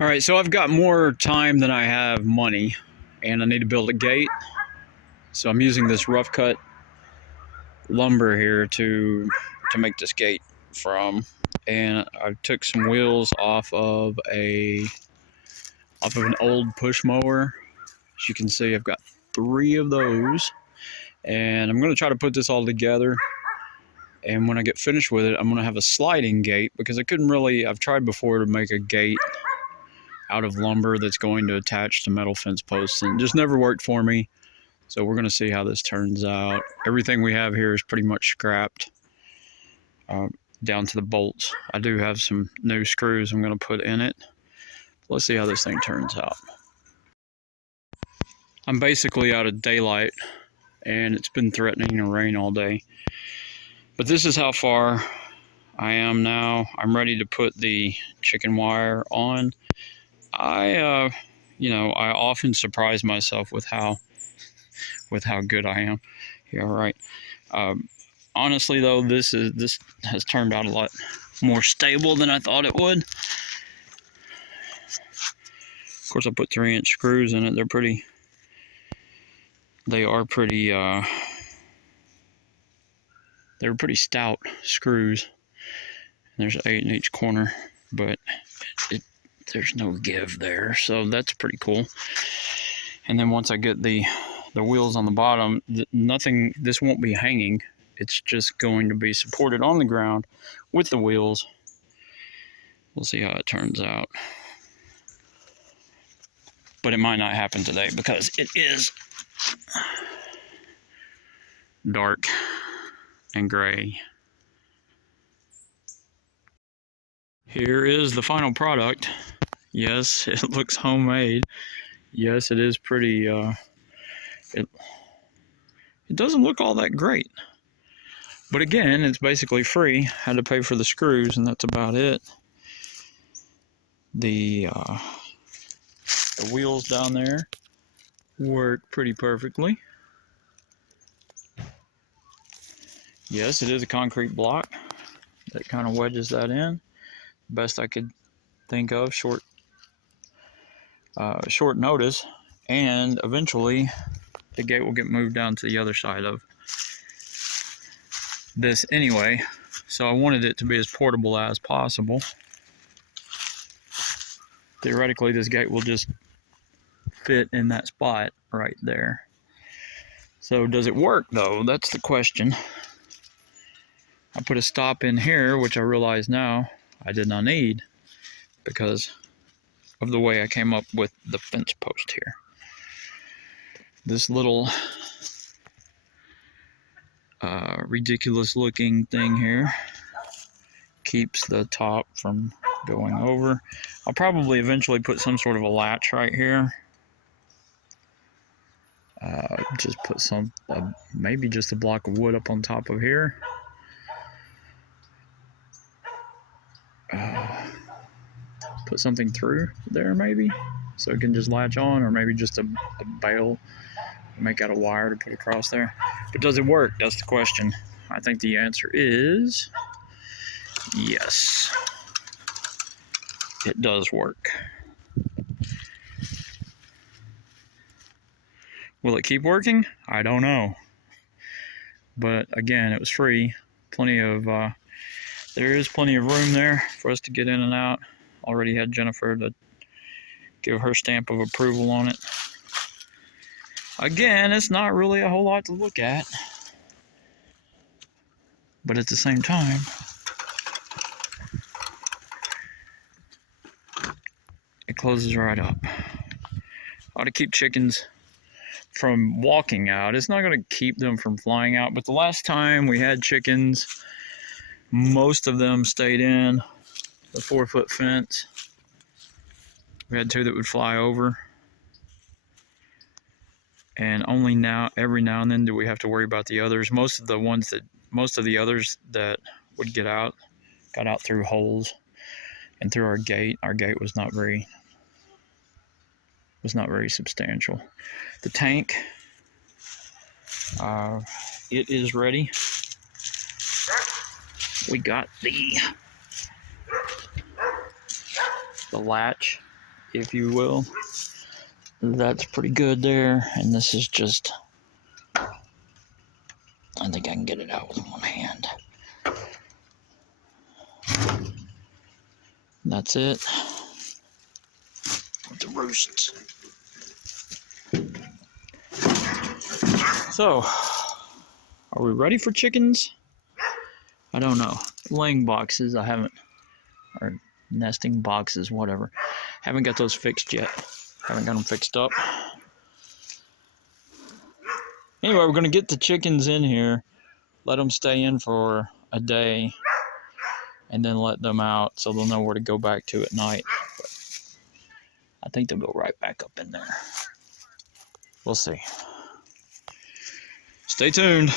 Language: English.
All right, so I've got more time than I have money, and I need to build a gate. So I'm using this rough cut lumber here to make this gate from, and I took some wheels off of an old push mower. As you can see, I've got 3 of those, and I'm going to try to put this all together. And when I get finished with it, I'm going to have a sliding gate, because I've tried before to make a gate out of lumber that's going to attach to metal fence posts, and it just never worked for me. So we're going to see how this turns out. Everything we have here is pretty much scrapped, down to the bolts. I do have some new screws I'm going to put in it. Let's see how this thing turns out. I'm basically out of daylight, and it's been threatening to rain all day. But this is how far I am now. I'm ready to put the chicken wire on. I often surprise myself with how good I am. Yeah, right. Honestly, though, this has turned out a lot more stable than I thought it would. Of course, I put 3-inch screws in it. They're pretty stout screws. There's 8 in each corner, but there's no give there, so that's pretty cool. And then once I get the wheels on the bottom, this won't be hanging. It's just going to be supported on the ground with the wheels. We'll see how it turns out. But it might not happen today because it is dark and gray. Here is the final product. Yes, it looks homemade. Yes, it is pretty, it doesn't look all that great. But again, it's basically free. Had to pay for the screws, and that's about it. The wheels down there work pretty perfectly. Yes, it is a concrete block that kind of wedges that in. Best I could think of, short notice, and eventually the gate will get moved down to the other side of this anyway. So I wanted it to be as portable as possible. Theoretically, this gate will just fit in that spot right there. So does it work though? That's the question. I put a stop in here, which I realize now I did not need because of the way I came up with the fence post here. This little ridiculous looking thing here keeps the top from going over. I'll probably eventually put some sort of a latch right here. Just put maybe just a block of wood up on top of here. Put something through there maybe, so it can just latch on, or maybe just a bail, make out a wire to put across there. But does it work? That's the question. I think the answer is yes. It does work. Will it keep working? I don't know. But again, it was free. There is plenty of room there for us to get in and out. Already had Jennifer to give her stamp of approval on it. Again, it's not really a whole lot to look at, but at the same time, it closes right up. Ought to keep chickens from walking out. It's not going to keep them from flying out, but the last time we had chickens, most of them stayed in the 4-foot fence. We had 2 that would fly over, and only every now and then do we have to worry about the others. Most of the others that would got out through holes and through our gate. Our gate was not very substantial. The tank, it is ready. We got the latch if you will. That's pretty good there, and this is just, I think I can get it out with one hand. That's it. The roosts. So, are we ready for chickens? I don't know. Laying boxes, I haven't, or nesting boxes, whatever. Haven't got those fixed yet. Haven't got them fixed up. Anyway, we're going to get the chickens in here, let them stay in for a day, and then let them out so they'll know where to go back to at night. But I think they'll go right back up in there. We'll see. Stay tuned.